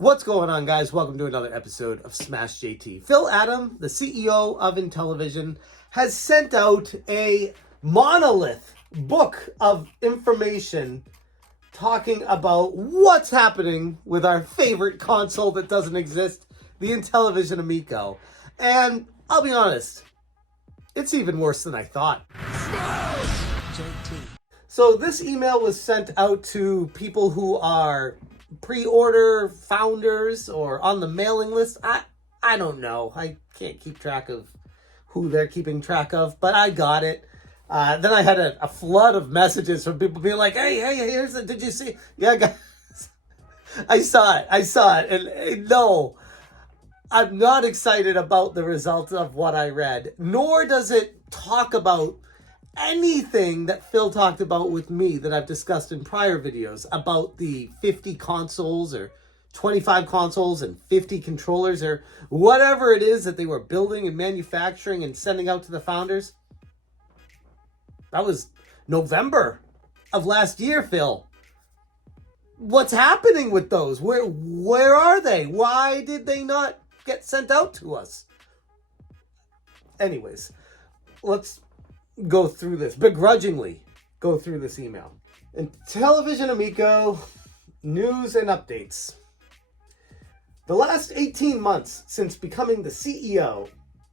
What's going on, guys? Welcome to another episode of Smash JT. Phil Adam, the CEO of Intellivision, has sent out a monolith book of information talking about what's happening with our favorite console that doesn't exist, the Intellivision Amico. And I'll be honest, it's even worse than I thought. So this email was sent out to people who are pre-order founders or on the mailing list. I don't know. I can't keep track of who they're keeping track of, but I got it. Then I had a flood of messages from people being like, hey, here's it. Did you see? Yeah, guys, I saw it. And no, I'm not excited about the results of what I read, nor does it talk about anything that Phil talked about with me that I've discussed in prior videos about the 50 consoles or 25 consoles and 50 controllers or whatever it is that they were building and manufacturing and sending out to the founders. That was November of last year, Phil. What's happening with those? Where are they? Why did they not get sent out to us? Anyways, let's go through this, begrudgingly go through this email. Intellivision Amico news and updates. The last 18 months since becoming the CEO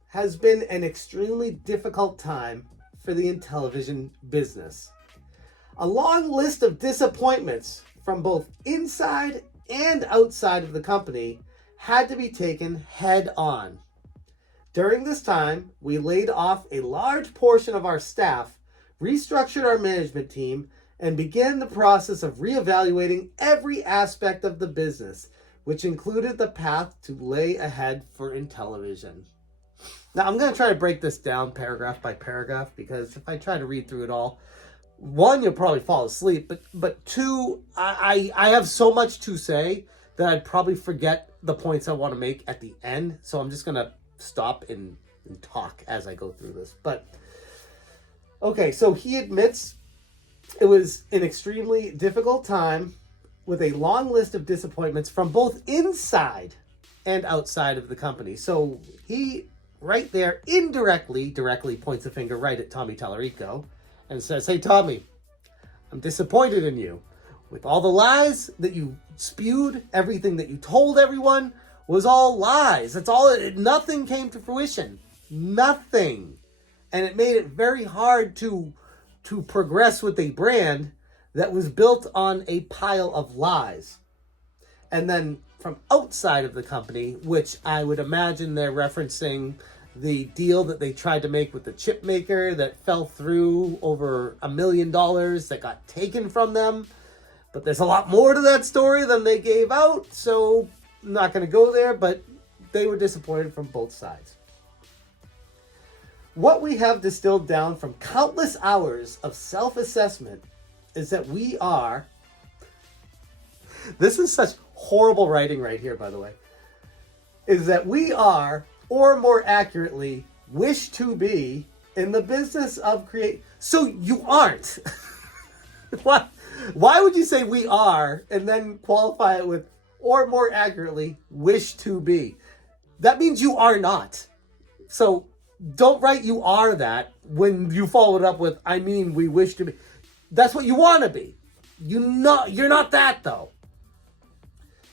has been an extremely difficult time for the Intellivision business. A long list of disappointments from both inside and outside of the company had to be taken head on. During this time, we laid off a large portion of our staff, restructured our management team, and began the process of reevaluating every aspect of the business, which included the path to lay ahead for Intellivision. Now, I'm going to try to break this down paragraph by paragraph, because if I try to read through it all, one, you'll probably fall asleep, but two, I have so much to say that I'd probably forget the points I want to make at the end, so I'm just going to stop and talk as I go through this. But okay, so he admits it was an extremely difficult time with a long list of disappointments from both inside and outside of the company. So he right there directly points the finger right at Tommy Tallarico and says, hey Tommy, I'm disappointed in you. With all the lies that you spewed, everything that you told everyone was all lies. That's all. Nothing came to fruition. Nothing. And it made it very hard to progress with a brand that was built on a pile of lies. And then from outside of the company, which I would imagine they're referencing the deal that they tried to make with the chip maker that fell through, over $1 million that got taken from them. But there's a lot more to that story than they gave out, so I'm not going to go there, but they were disappointed from both sides. What we have distilled down from countless hours of self-assessment is that we are... This is such horrible writing right here, by the way. Is that we are, or more accurately, wish to be, in the business of create. So you aren't. Why would you say we are and then qualify it with, or more accurately, wish to be? That means you are not. So don't write you are that when you follow it up with, I mean, we wish to be. That's what you want to be. You're not that, though.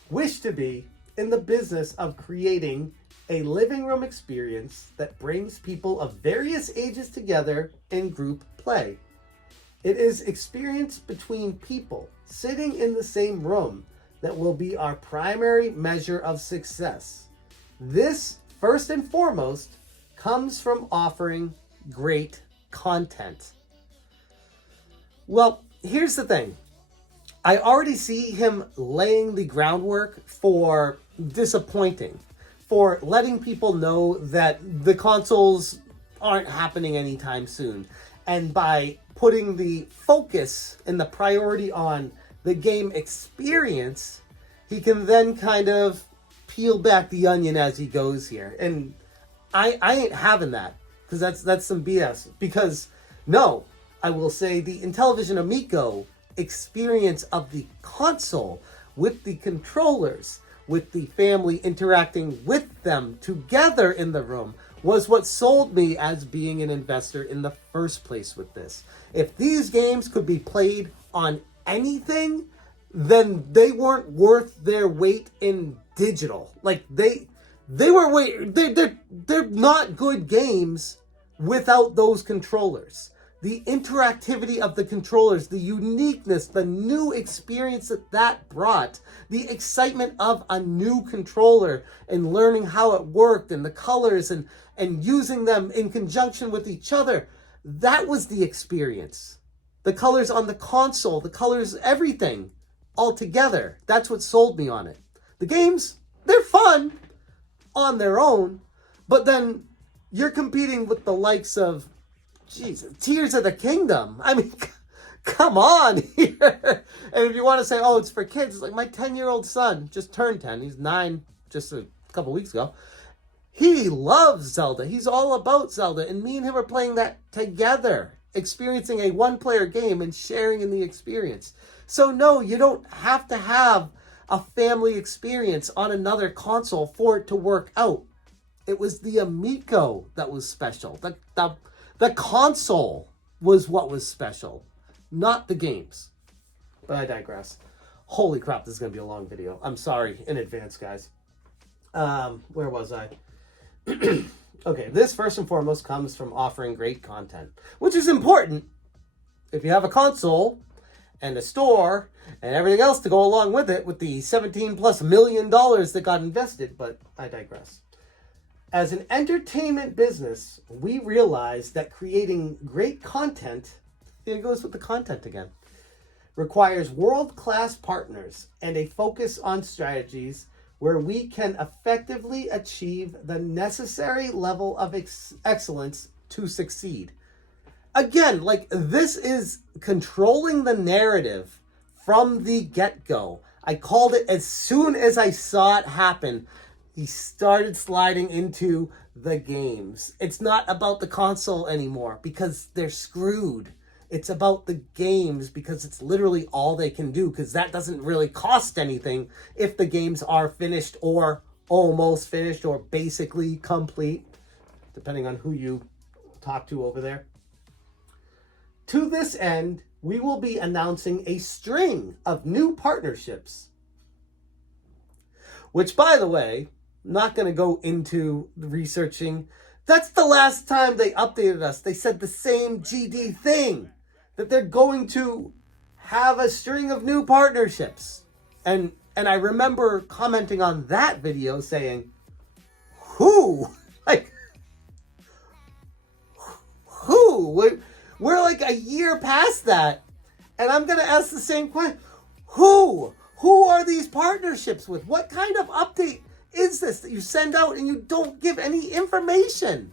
Wish to be in the business of creating a living room experience that brings people of various ages together in group play. It is experience between people sitting in the same room that will be our primary measure of success. This, first and foremost, comes from offering great content. Well, here's the thing. I already see him laying the groundwork for disappointing, for letting people know that the consoles aren't happening anytime soon. And by putting the focus and the priority on the game experience, he can then kind of peel back the onion as he goes here. And I ain't having that, because that's some BS. Because no, I will say the Intellivision Amico experience of the console with the controllers, with the family interacting with them together in the room was what sold me as being an investor in the first place with this. If these games could be played on anything, then they weren't worth their weight in digital. Like they're not good games without those controllers. The interactivity of the controllers, the uniqueness, the new experience that brought, the excitement of a new controller and learning how it worked and the colors and using them in conjunction with each other, that was the experience. The colors on the console, the colors, everything all together. That's what sold me on it. The games, they're fun on their own, but then you're competing with the likes of Tears of the Kingdom. I mean, come on here. And if you want to say, oh, it's for kids, it's like my 10-year-old son just turned 10. He's 9 just a couple weeks ago. He loves Zelda. He's all about Zelda. And me and him are playing that together, experiencing a one-player game and sharing in the experience. So no, you don't have to have a family experience on another console for it to work out. It was the Amico that was special. The console was what was special, not the games. But I digress. Holy crap, this is going to be a long video. I'm sorry in advance, guys. Where was I? Okay, this first and foremost comes from offering great content, which is important if you have a console and a store and everything else to go along with it with the $17+ million that got invested, but I digress. As an entertainment business, we realize that creating great content, here goes with the content again, requires world-class partners and a focus on strategies where we can effectively achieve the necessary level of excellence to succeed. Again, like this is controlling the narrative from the get-go. I called it as soon as I saw it happen. He started sliding into the games. It's not about the console anymore because they're screwed. It's about the games because it's literally all they can do, because that doesn't really cost anything if the games are finished or almost finished or basically complete, depending on who you talk to over there. To this end, we will be announcing a string of new partnerships, which, by the way, not going to go into researching. That's the last time they updated us. They said the same GD thing, that they're going to have a string of new partnerships. And I remember commenting on that video saying, who? Like, who? We're like a year past that. And I'm going to ask the same question. Who? Who are these partnerships with? What kind of update is this that you send out and you don't give any information?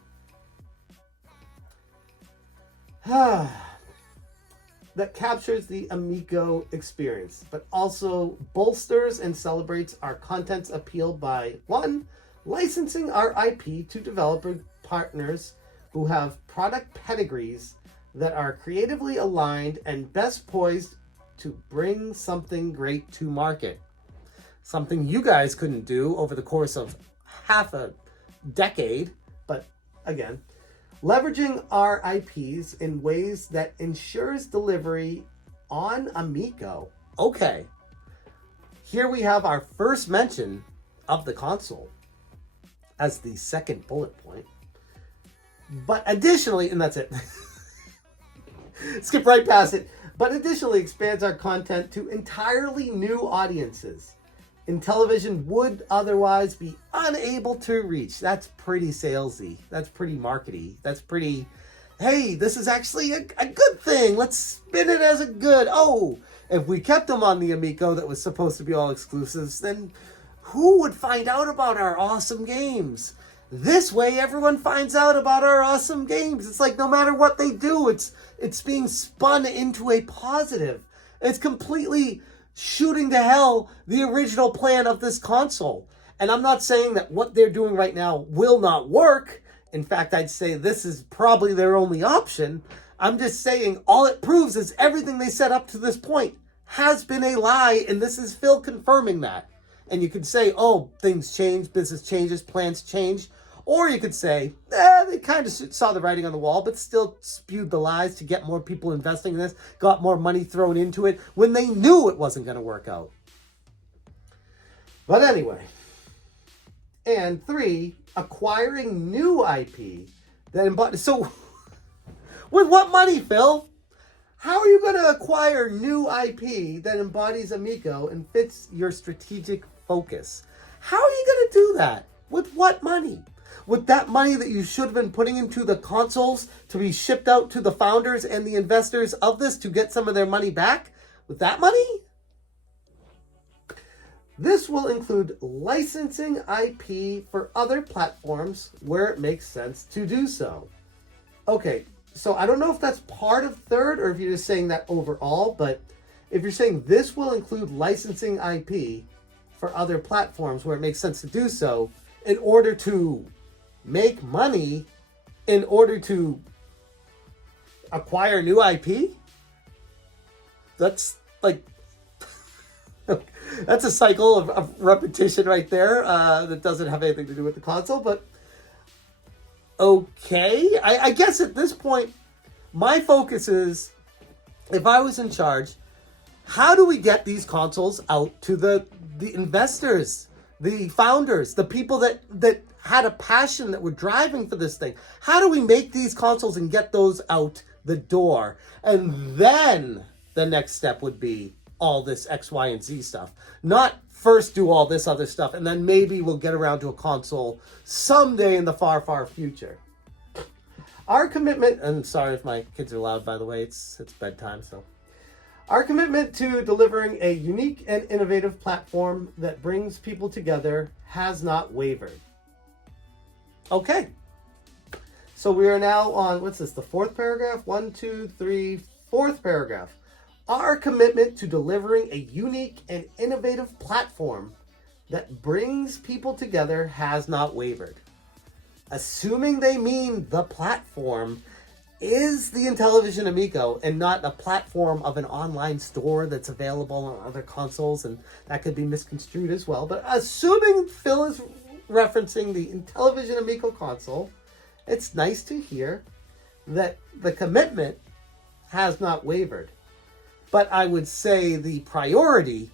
That captures the Amico experience, but also bolsters and celebrates our content's appeal by, one, licensing our IP to developer partners who have product pedigrees that are creatively aligned and best poised to bring something great to market. Something you guys couldn't do over the course of half a decade, but again, leveraging our IPs in ways that ensures delivery on Amico. Okay, here we have our first mention of the console as the second bullet point. But additionally, and that's it. Skip right past it. But additionally expands our content to entirely new audiences Intellivision would otherwise be unable to reach. That's pretty salesy. That's pretty markety. That's pretty, hey, this is actually a good thing. Let's spin it as a good. Oh, if we kept them on the Amico that was supposed to be all exclusives, then who would find out about our awesome games? This way, everyone finds out about our awesome games. It's like no matter what they do, it's being spun into a positive. It's completely shooting to hell the original plan of this console. And I'm not saying that what they're doing right now will not work. In fact, I'd say this is probably their only option. I'm just saying all it proves is everything they set up to this point has been a lie, and this is Phil confirming that. And you could say, oh, things change, business changes, plans change. Or you could say, they kind of saw the writing on the wall, but still spewed the lies to get more people investing in this, got more money thrown into it when they knew it wasn't going to work out. But anyway. And 3, acquiring new IP that embodies. So, with what money, Phil? How are you going to acquire new IP that embodies Amico and fits your strategic focus? How are you going to do that? With what money? With that money that you should have been putting into the consoles to be shipped out to the founders and the investors of this to get some of their money back? With that money? This will include licensing IP for other platforms where it makes sense to do so. Okay, so I don't know if that's part of third or if you're just saying that overall, but if you're saying this will include licensing IP for other platforms where it makes sense to do so in order to make money, in order to acquire new IP, that's like... That's a cycle of repetition right there that doesn't have anything to do with the console, but okay. I guess at this point, my focus is, if I was in charge, how do we get these consoles out to the investors, the founders, the people that had a passion, that were driving for this thing? How do we make these consoles and get those out the door? And then the next step would be all this X, Y, and Z stuff. Not first do all this other stuff, and then maybe we'll get around to a console someday in the far, far future. Our commitment, and sorry if my kids are loud, by the way, it's bedtime, so. Our commitment to delivering a unique and innovative platform that brings people together has not wavered. Okay. So we are now on, what's this, the 4th paragraph? 1, 2, 3, 4th paragraph. Our commitment to delivering a unique and innovative platform that brings people together has not wavered. Assuming they mean the platform is the Intellivision Amico and not a platform of an online store that's available on other consoles, and that could be misconstrued as well. But assuming Phil is referencing the Intellivision Amico console, it's nice to hear that the commitment has not wavered. But I would say the priority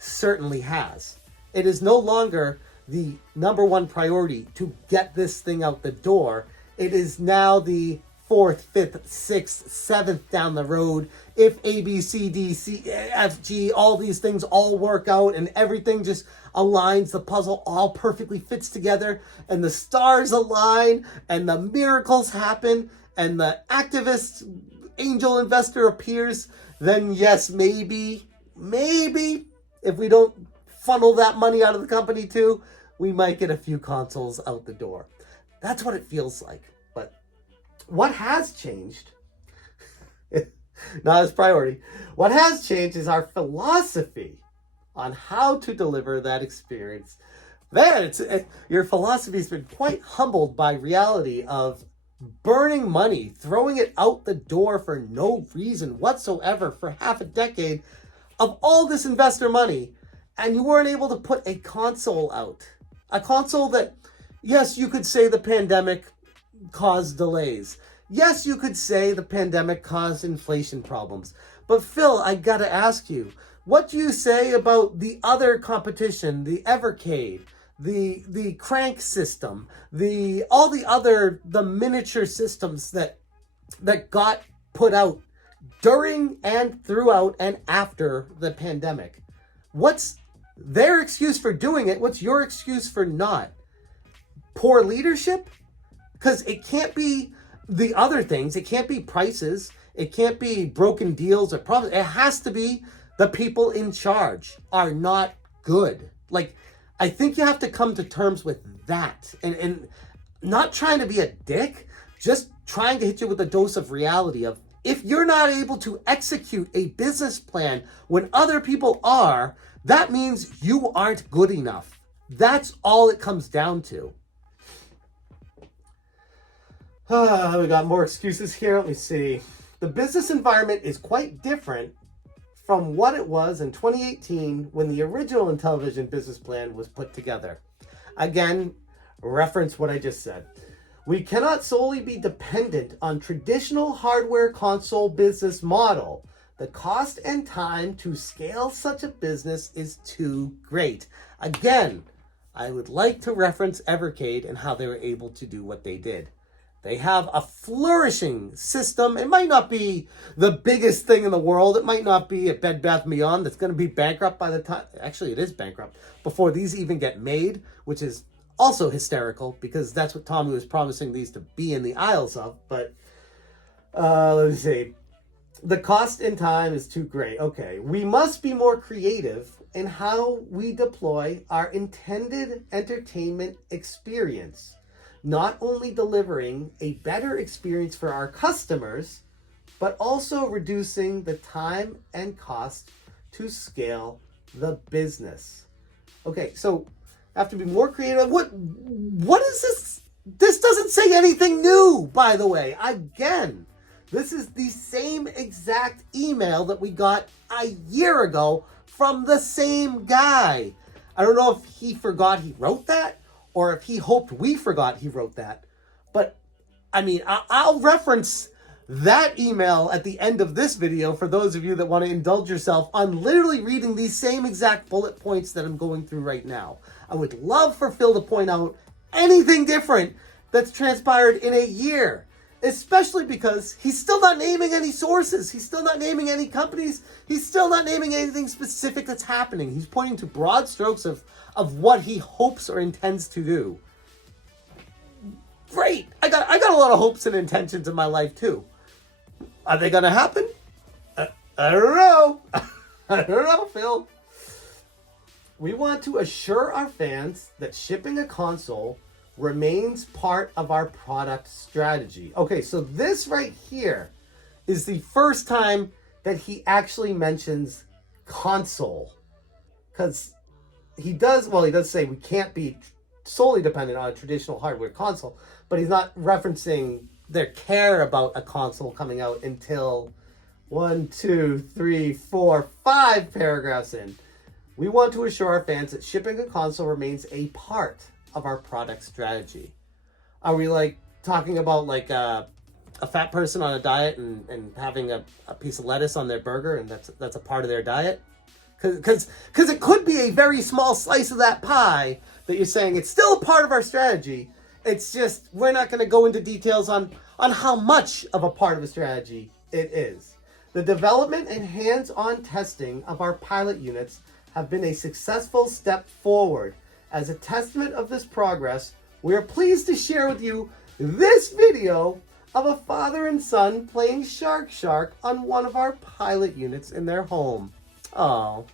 certainly has. It is no longer the number one priority to get this thing out the door. It is now the 4th, 5th, 6th, 7th down the road. If A, B, C, D, C, F, G, all these things all work out and everything just aligns, the puzzle all perfectly fits together and the stars align and the miracles happen and the activist angel investor appears, then yes, maybe, if we don't funnel that money out of the company too, we might get a few consoles out the door. That's what it feels like. But what has changed, not as priority, what has changed is our philosophy on how to deliver that experience. Man, your philosophy has been quite humbled by reality of burning money, throwing it out the door for no reason whatsoever for half a decade of all this investor money, and you weren't able to put a console out. A console that, yes, you could say the pandemic caused delays. Yes, you could say the pandemic caused inflation problems. But Phil, I gotta ask you, what do you say about the other competition, the Evercade, the crank system, the miniature systems that got put out during and throughout and after the pandemic? What's their excuse for doing it? What's your excuse for not? Poor leadership? Because it can't be the other things. It can't be prices. It can't be broken deals or problems. It has to be the people in charge are not good. Like, I think you have to come to terms with that and not trying to be a dick, just trying to hit you with a dose of reality of, if you're not able to execute a business plan when other people are, that means you aren't good enough. That's all it comes down to. We got more excuses here. Let me see. The business environment is quite different from what it was in 2018 when the original Intellivision business plan was put together. Again, reference what I just said. We cannot solely be dependent on traditional hardware console business model. The cost and time to scale such a business is too great. Again, I would like to reference Evercade and how they were able to do what they did. They have a flourishing system. It might not be the biggest thing in the world. It might not be a Bed Bath & Beyond that's going to be bankrupt by the time... Actually, it is bankrupt before these even get made, which is also hysterical because that's what Tommy was promising these to be in the aisles of. But let me see. The cost and time is too great. Okay, we must be more creative in how we deploy our intended entertainment experience. Not only delivering a better experience for our customers, but also reducing the time and cost to scale the business. Okay, so have to be more creative. What is this? This doesn't say anything new, by the way. Again, this is the same exact email that we got a year ago from the same guy. I don't know if he forgot he wrote that, or if he hoped we forgot he wrote that. But, I mean, I'll reference that email at the end of this video for those of you that want to indulge yourself on literally reading these same exact bullet points that I'm going through right now. I would love for Phil to point out anything different that's transpired in a year, especially because he's still not naming any sources. He's still not naming any companies. He's still not naming anything specific that's happening. He's pointing to broad strokes of what he hopes or intends to do. Great. I got a lot of hopes and intentions in my life too. Are they going to happen? I don't know. I don't know, Phil. We want to assure our fans that shipping a console remains part of our product strategy. Okay, so this right here is the first time that he actually mentions console. Because he does say we can't be solely dependent on a traditional hardware console, but he's not referencing their care about a console coming out until 1, 2, 3, 4, 5 paragraphs in. We want to assure our fans that shipping a console remains a part of our product strategy. Are we like talking about like a fat person on a diet and having a piece of lettuce on their burger and that's a part of their diet? Because it could be a very small slice of that pie that you're saying it's still a part of our strategy. It's just we're not going to go into details on how much of a part of a strategy it is. The development and hands-on testing of our pilot units have been a successful step forward. As a testament of this progress, we are pleased to share with you this video of a father and son playing Shark on one of our pilot units in their home. Oh,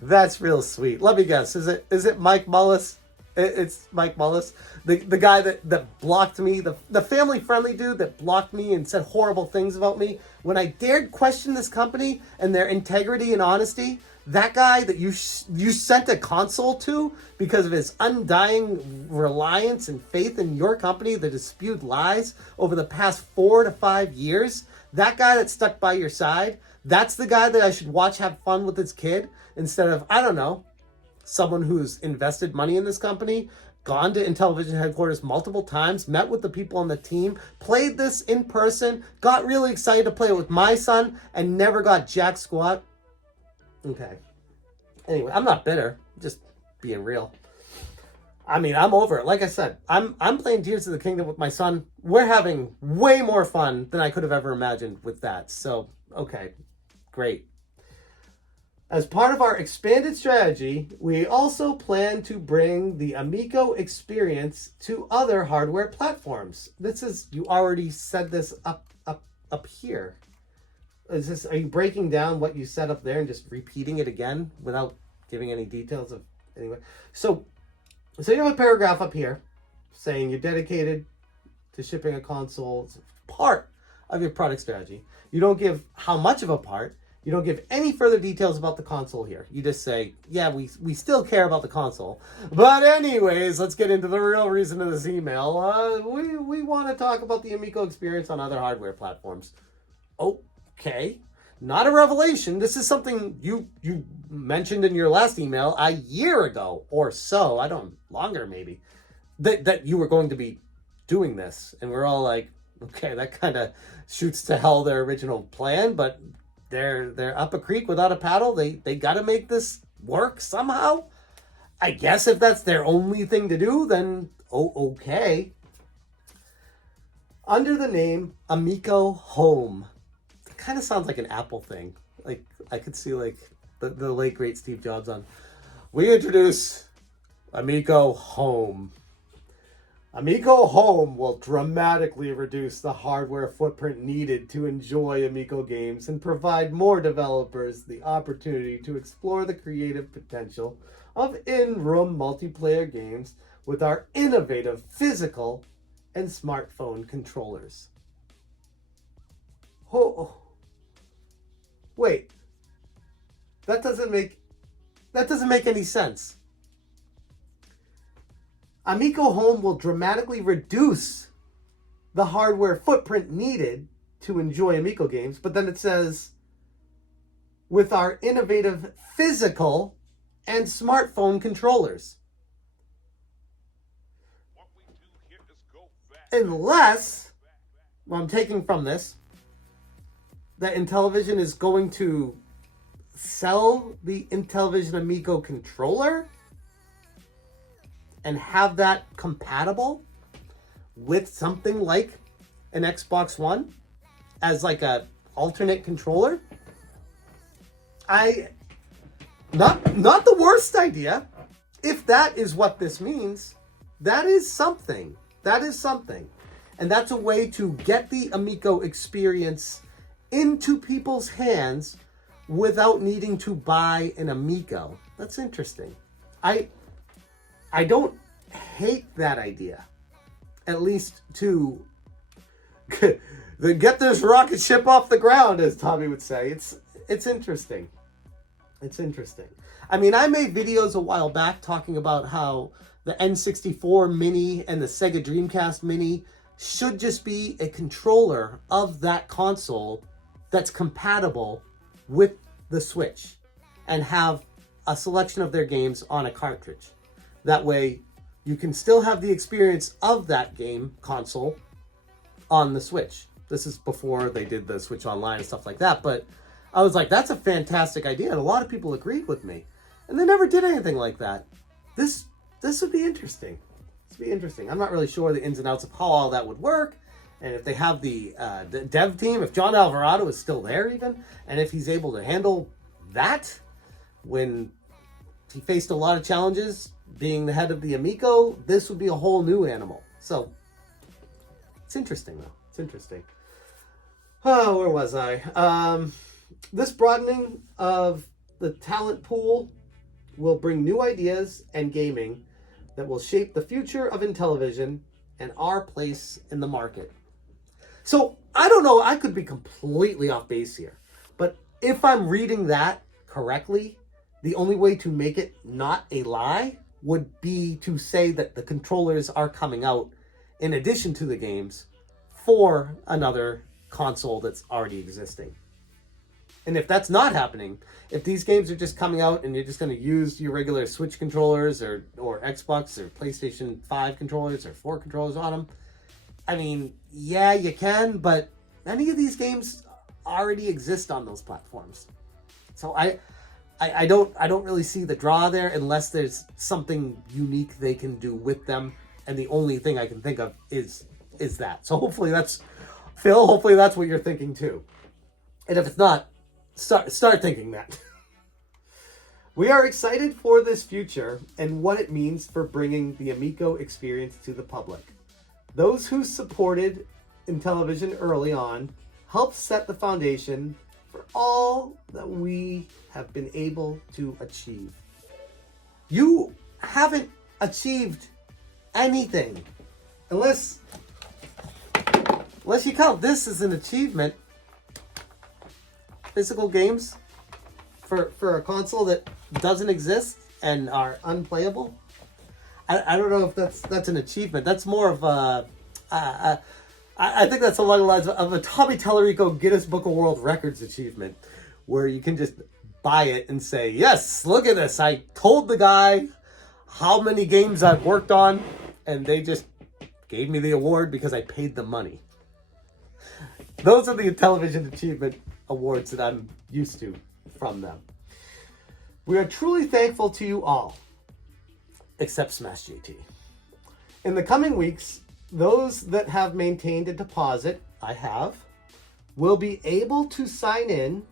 that's real sweet. Let me guess. Is it Mike Mullis? It's Mike Mullis, the guy that blocked me, the family-friendly dude that blocked me and said horrible things about me when I dared question this company and their integrity and honesty. That guy that you sent a console to because of his undying reliance and faith in your company that has spewed lies over the past 4 to 5 years, that guy that stuck by your side, that's the guy that I should watch have fun with his kid instead of, I don't know, someone who's invested money in this company, gone to Intellivision headquarters multiple times, met with the people on the team, played this in person, got really excited to play it with my son, and never got jack squat. Okay. Anyway, I'm not bitter. I'm just being real. I mean, I'm over it. Like I said, I'm playing Tears of the Kingdom with my son. We're having way more fun than I could have ever imagined with that. So, okay. Great. As part of our expanded strategy, we also plan to bring the Amico experience to other hardware platforms. This is, you already said this up here. Are you breaking down what you said up there and just repeating it again without giving any details of anyway? So you have a paragraph up here saying you're dedicated to shipping a console. It's part of your product strategy. You don't give how much of a part. You don't give any further details about the console here. You just say, yeah, we still care about the console. But anyways, let's get into the real reason of this email. We want to talk about the Amico experience on other hardware platforms. Okay. not a revelation. This is something you mentioned in your last email a year ago or so. I don't longer maybe that you were going to be doing this, and we're all like, okay, that kind of shoots to hell their original plan, but they're up a creek without a paddle. They got to make this work somehow. I guess if that's their only thing to do, then okay. Under the name Amico Home. It kind of sounds like an Apple thing. Like I could see like the late great Steve Jobs on. We introduce Amico Home. Amico Home will dramatically reduce the hardware footprint needed to enjoy Amico games and provide more developers the opportunity to explore the creative potential of in-room multiplayer games with our innovative physical and smartphone controllers. Oh, wait. That doesn't make any sense. Amico Home will dramatically reduce the hardware footprint needed to enjoy Amico games, but then it says, with our innovative physical and smartphone controllers. Unless, what I'm taking from this, that Intellivision is going to sell the Intellivision Amico controller and have that compatible with something like an Xbox One as like a alternate controller. Not the worst idea. If that is what this means, that is something. That is something. And that's a way to get the Amico experience into people's hands without needing to buy an Amico. That's interesting. I don't hate that idea. At least to get this rocket ship off the ground, as Tommy would say. It's interesting. It's interesting. I mean, I made videos a while back talking about how the N64 Mini and the Sega Dreamcast Mini should just be a controller of that console that's compatible with the Switch and have a selection of their games on a cartridge. That way, you can still have the experience of that game console on the Switch. This is before they did the Switch Online and stuff like that, but I was like, that's a fantastic idea, and a lot of people agreed with me. And they never did anything like that. This would be interesting. This would be interesting. I'm not really sure the ins and outs of how all that would work, and if they have the dev team, if John Alvarado is still there even, and if he's able to handle that when he faced a lot of challenges being the head of the Amico, this would be a whole new animal. So, it's interesting though. It's interesting. Oh, where was I? This broadening of the talent pool will bring new ideas and gaming that will shape the future of Intellivision and our place in the market. So, I don't know, I could be completely off base here, but if I'm reading that correctly, the only way to make it not a lie would be to say that the controllers are coming out in addition to the games for another console that's already existing. And if that's not happening, if these games are just coming out and you're just going to use your regular Switch controllers or Xbox or PlayStation 5 controllers or 4 controllers on them, I mean, yeah, you can, but many of these games already exist on those platforms. So I don't really see the draw there unless there's something unique they can do with them. And the only thing I can think of is that. So hopefully that's, Phil, hopefully that's what you're thinking too. And if it's not, start thinking that. We are excited for this future and what it means for bringing the Amico experience to the public. Those who supported Intellivision early on helped set the foundation for all that we have been able to achieve. You haven't achieved anything unless you count this as an achievement. Physical games for a console that doesn't exist and are unplayable. I don't know if that's an achievement. That's more of a I think that's along the lines of a Tommy Tallarico Guinness Book of World Records achievement, where you can just buy it and say, yes, look at this. I told the guy how many games I've worked on, and they just gave me the award because I paid them money. Those are the Intellivision Achievement Awards that I'm used to from them. We are truly thankful to you all, except Smash JT. In the coming weeks, those that have maintained a deposit, I have, will be able to sign in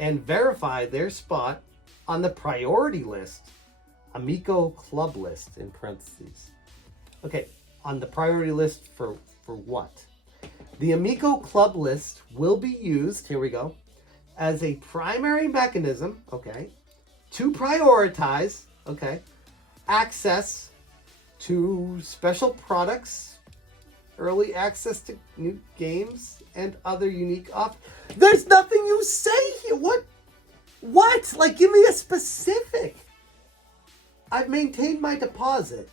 and verify their spot on the priority list, Amico Club list in parentheses. Okay, on the priority list for what? The Amico Club list will be used, here we go, as a primary mechanism, okay, to prioritize, okay, access to special products, early access to new games, and other unique There's nothing you say here. What? Like, give me a specific. I've maintained my deposit.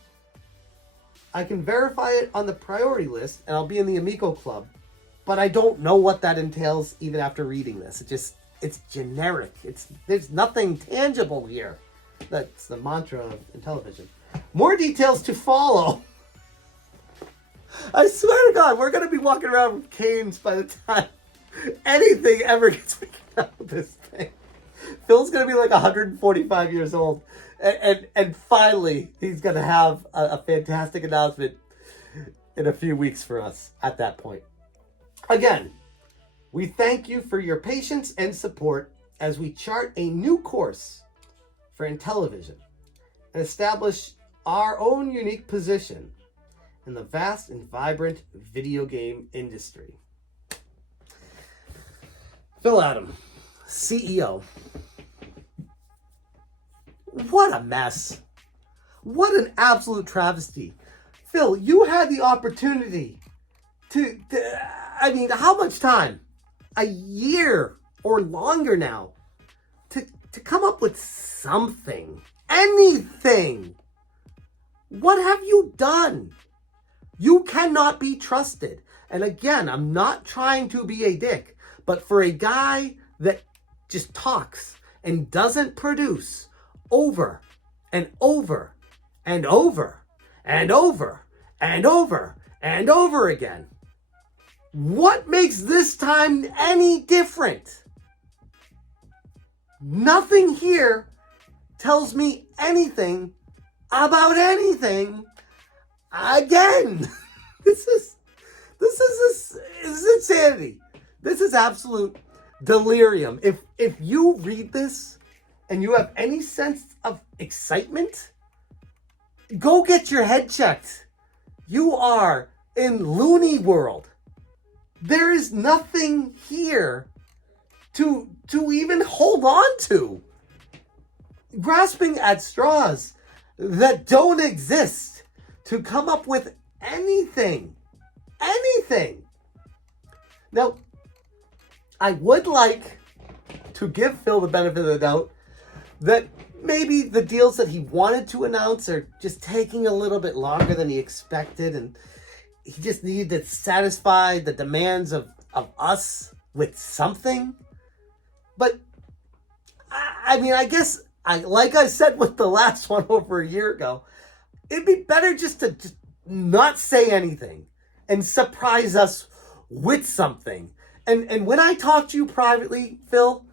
I can verify it on the priority list, and I'll be in the Amico Club. But I don't know what that entails even after reading this. It's generic. There's nothing tangible here. That's the mantra of Intellivision. More details to follow. I swear to God, we're going to be walking around with canes by the time anything ever gets figured out with this thing. Phil's going to be like 145 years old. And finally, he's going to have a fantastic announcement in a few weeks for us at that point. Again, we thank you for your patience and support as we chart a new course for Intellivision and establish our own unique position in the vast and vibrant video game industry. Phil Adam, CEO. What a mess. What an absolute travesty. Phil, you had the opportunity to how much time? A year or longer now to come up with something. Anything. What have you done? You cannot be trusted. And again, I'm not trying to be a dick, but for a guy that just talks and doesn't produce over and over and over and over and over and over again, what makes this time any different? Nothing here tells me anything about anything again. This is insanity. This is absolute delirium. If you read this and you have any sense of excitement, go get your head checked. You are in loony world. There is nothing here to even hold on to. Grasping at straws that don't exist to come up with anything. Now, I would like to give Phil the benefit of the doubt that maybe the deals that he wanted to announce are just taking a little bit longer than he expected, and he just needed to satisfy the demands of us with something. But, I guess, like I said with the last one over a year ago, it'd be better just to not say anything and surprise us with something. And when I talk to you privately, Phil,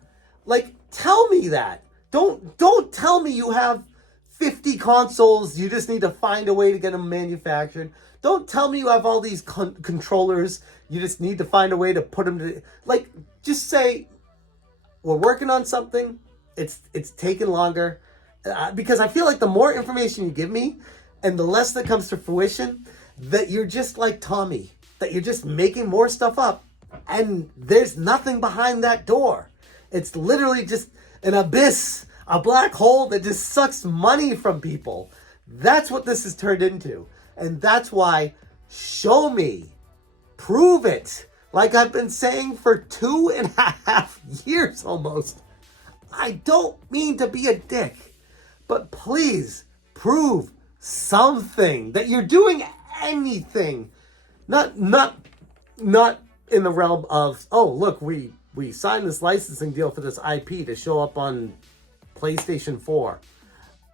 tell me that. Don't tell me you have 50 consoles, you just need to find a way to get them manufactured. Don't tell me you have all these controllers, you just need to find a way to put them to... just say, we're working on something, it's taken longer. Because I feel like the more information you give me, and the less that comes to fruition, that you're just like Tommy. That you're just making more stuff up, and there's nothing behind that door. It's literally just an abyss, a black hole that just sucks money from people. That's what this has turned into. And that's why, show me, prove it, like I've been saying for 2.5 years almost. I don't mean to be a dick, but please prove something, that you're doing anything. Not not in the realm of, oh, look, we signed this licensing deal for this IP to show up on PlayStation 4.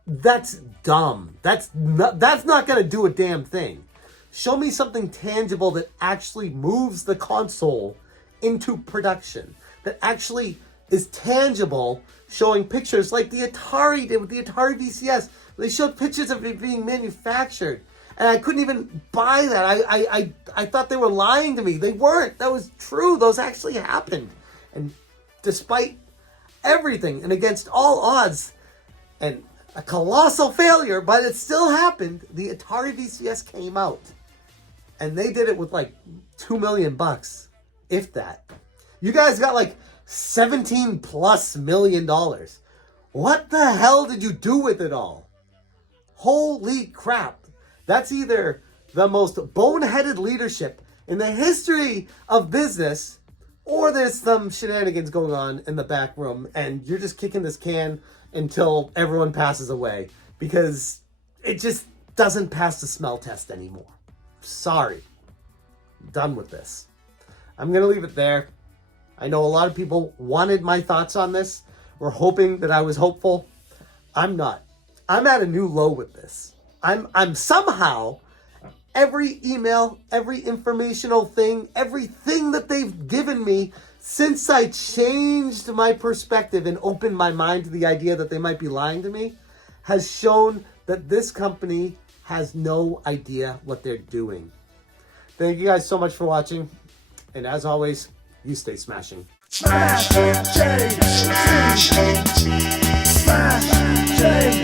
That's dumb. That's not going to do a damn thing. Show me something tangible that actually moves the console into production, that actually is tangible, showing pictures like the Atari did with the Atari VCS. They showed pictures of it being manufactured, and I couldn't even buy that. I thought they were lying to me. They weren't. That was true. Those actually happened. And despite everything and against all odds and a colossal failure, but it still happened, the Atari VCS came out. And they did it with like $2 million, if that. You guys got like $17+ million. What the hell did you do with it all? Holy crap. That's either the most boneheaded leadership in the history of business, or there's some shenanigans going on in the back room and you're just kicking this can until everyone passes away because it just doesn't pass the smell test anymore. Sorry. Done with this. I'm going to leave it there. I know a lot of people wanted my thoughts on this. We're hoping that I was hopeful. I'm not. I'm at a new low with this. I'm somehow, every email, every informational thing, everything that they've given me since I changed my perspective and opened my mind to the idea that they might be lying to me, has shown that this company has no idea what they're doing. Thank you guys so much for watching. And as always, you stay smashing. Smash, change, smash, change.